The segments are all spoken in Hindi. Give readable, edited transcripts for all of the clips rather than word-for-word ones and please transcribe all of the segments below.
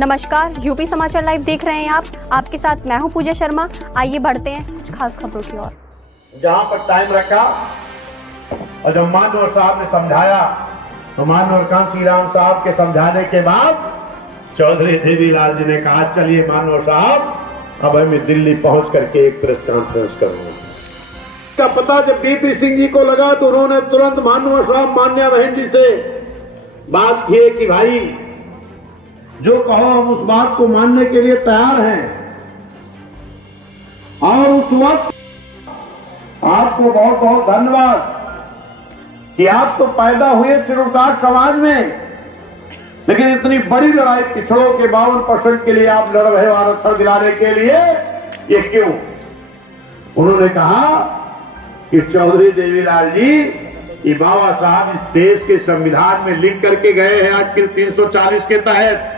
नमस्कार, यूपी समाचार लाइव देख रहे हैं आप। आपके साथ मैं हूं पूजा शर्मा। आइए बढ़ते हैं कुछ खास खबरों की ओर। जहां पर टाइम रखा और जब मानवर साहब ने समझाया तो मानवर कांसी राम साहब के समझाने के बाद चौधरी देवीलाल जी ने कहा, चलिए मानवर साहब अब मैं दिल्ली पहुंच करके एक प्रेस कॉन्फ्रेंस करूंगा। का पता जब डीपी सिंह जी को लगा तो उन्होंने तुरंत मानवर साहब मान्या बहन जी से बात की कि भाई जो कहो हम उस बात को मानने के लिए तैयार हैं। और उस वक्त आपको बहुत बहुत धन्यवाद कि आप तो पैदा हुए सिरोकार समाज में, लेकिन इतनी बड़ी लड़ाई पिछड़ों के 52% के लिए आप लड़ रहे हो आरक्षण दिलाने के लिए। ये क्यों? उन्होंने कहा कि चौधरी देवीलाल जी ये बाबा साहब इस देश के संविधान में लिख करके गए हैं आर्टिकल 340 के तहत,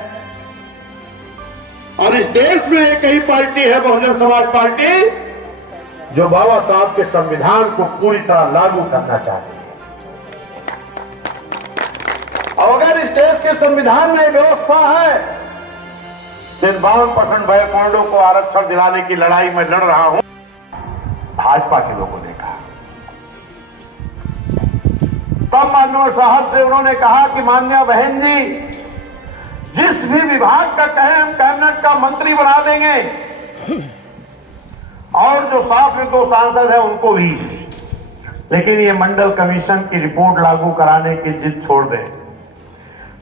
और इस देश में एक ही पार्टी है बहुजन समाज पार्टी जो बाबा साहब के संविधान को पूरी तरह लागू करना चाहती है। और अगर इस देश के संविधान में व्यवस्था है, जिन 52% बैकवर्डों को आरक्षण दिलाने की लड़ाई में लड़ रहा हूं, भाजपा के लोगों ने कहा। तब माननीय साहब से उन्होंने कहा कि मान्या बहन जी, जिस भी विभाग का कहें हम कैबिनेट का मंत्री बना देंगे, और जो 702 सांसद है उनको भी, लेकिन ये मंडल कमीशन की रिपोर्ट लागू कराने की जिद छोड़ दें।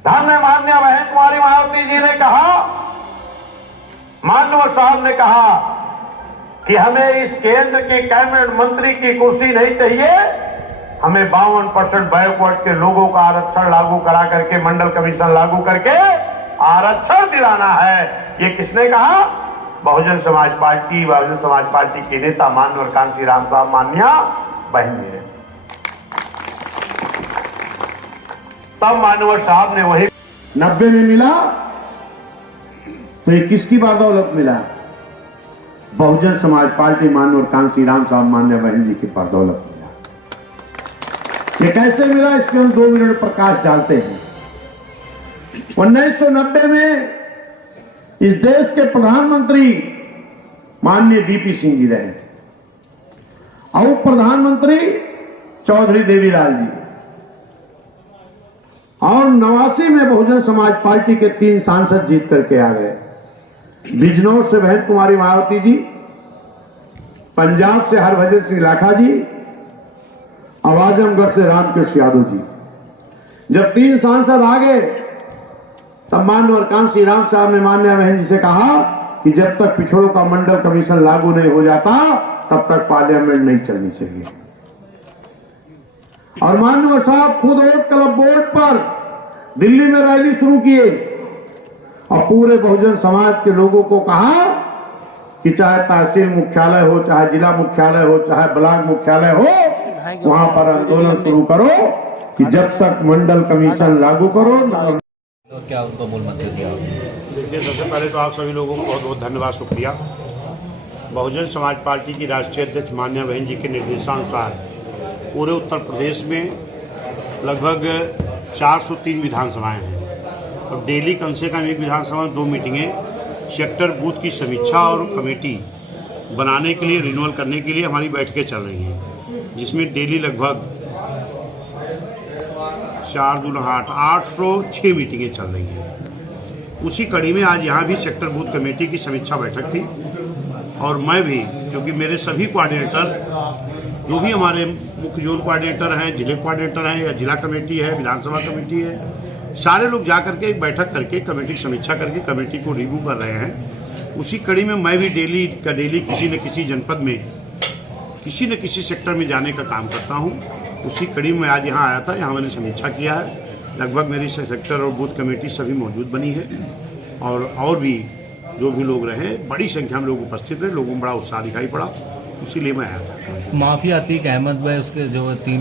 धन्य मान्या बहन कुमारी मायावती जी ने कहा, माननीय साहब ने कहा कि हमें इस केंद्र के कैबिनेट मंत्री की कुर्सी नहीं चाहिए, हमें 52% बैकवर्ड के लोगों का आरक्षण लागू करा करके, मंडल कमीशन लागू करके आरक्षण दिलाना है। ये किसने कहा? बहुजन समाज पार्टी के नेता मानवर कांसी राम साहब मान्या बहन जी ने। तब मानवर साहब ने वही 90 में मिला तो ये किसकी बदौलत मिला? बहुजन समाज पार्टी मानवर कांसी राम साहब मान्या बहन जी की बदौलत मिला। ये कैसे मिला, इस पर हम 2 मिनट प्रकाश डालते हैं। 1990 में इस देश के प्रधानमंत्री माननीय डीपी सिंह जी रहे और प्रधानमंत्री चौधरी देवीलाल जी, और 89 में बहुजन समाज पार्टी के 3 सांसद जीत करके आ गए। बिजनौर से बहन कुमारी मायावती जी, पंजाब से हरभजन सिंह लाखा जी, और आजमगढ़ से रामकृष्ण यादव जी। जब 3 सांसद आ गए तब मानवर कांसी राम साहब ने मान्या बहन जी से कहा कि जब तक पिछड़ों का मंडल कमीशन लागू नहीं हो जाता तब तक पार्लियामेंट नहीं चलनी चाहिए। और माननीय साहब खुद वोट क्लब बोर्ड पर दिल्ली में रैली शुरू किए और पूरे बहुजन समाज के लोगों को कहा कि चाहे तहसील मुख्यालय हो, चाहे जिला मुख्यालय हो, चाहे ब्लॉक मुख्यालय हो, वहां पर आंदोलन शुरू करो कि जब तक मंडल कमीशन लागू करो। तो क्या उनको मूल मंत्री दिया? देखिए, सबसे पहले तो आप सभी लोगों को बहुत बहुत धन्यवाद, शुक्रिया। बहुजन समाज पार्टी की राष्ट्रीय अध्यक्ष मान्या बहन जी के निर्देशानुसार पूरे उत्तर प्रदेश में लगभग 403 विधानसभाएं हैं और डेली कम से कम एक विधानसभा में 2 मीटिंगें सेक्टर बूथ की समीक्षा और कमेटी बनाने के लिए, रिन्यूअल करने के लिए हमारी बैठकें चल रही हैं, जिसमें डेली लगभग 4 दूना 806 मीटिंगें चल रही हैं। उसी कड़ी में आज यहाँ भी सेक्टर बूथ कमेटी की समीक्षा बैठक थी और मैं भी, क्योंकि मेरे सभी कोऑर्डिनेटर जो भी हमारे मुख्य जोन कोऑर्डिनेटर हैं, जिले कोऑर्डिनेटर हैं, या जिला कमेटी है, विधानसभा कमेटी है, सारे लोग जा करके एक बैठक करके कमेटी की समीक्षा करके कमेटी को रिव्यू कर रहे हैं। उसी कड़ी में मैं भी डेली किसी न किसी जनपद में, किसी न किसी सेक्टर में जाने का काम करता हूँ। उसी कड़ी में आज यहाँ आया था, यहाँ मैंने समीक्षा किया है। लगभग मेरी सेक्टर और बूथ कमेटी सभी मौजूद बनी है और भी जो भी लोग रहे, बड़ी संख्या में लोग उपस्थित रहे, लोगों में बड़ा उत्साह दिखाई पड़ा, इसीलिए मैं आया था। माफिया अतीक अहमद भाई, उसके जो 3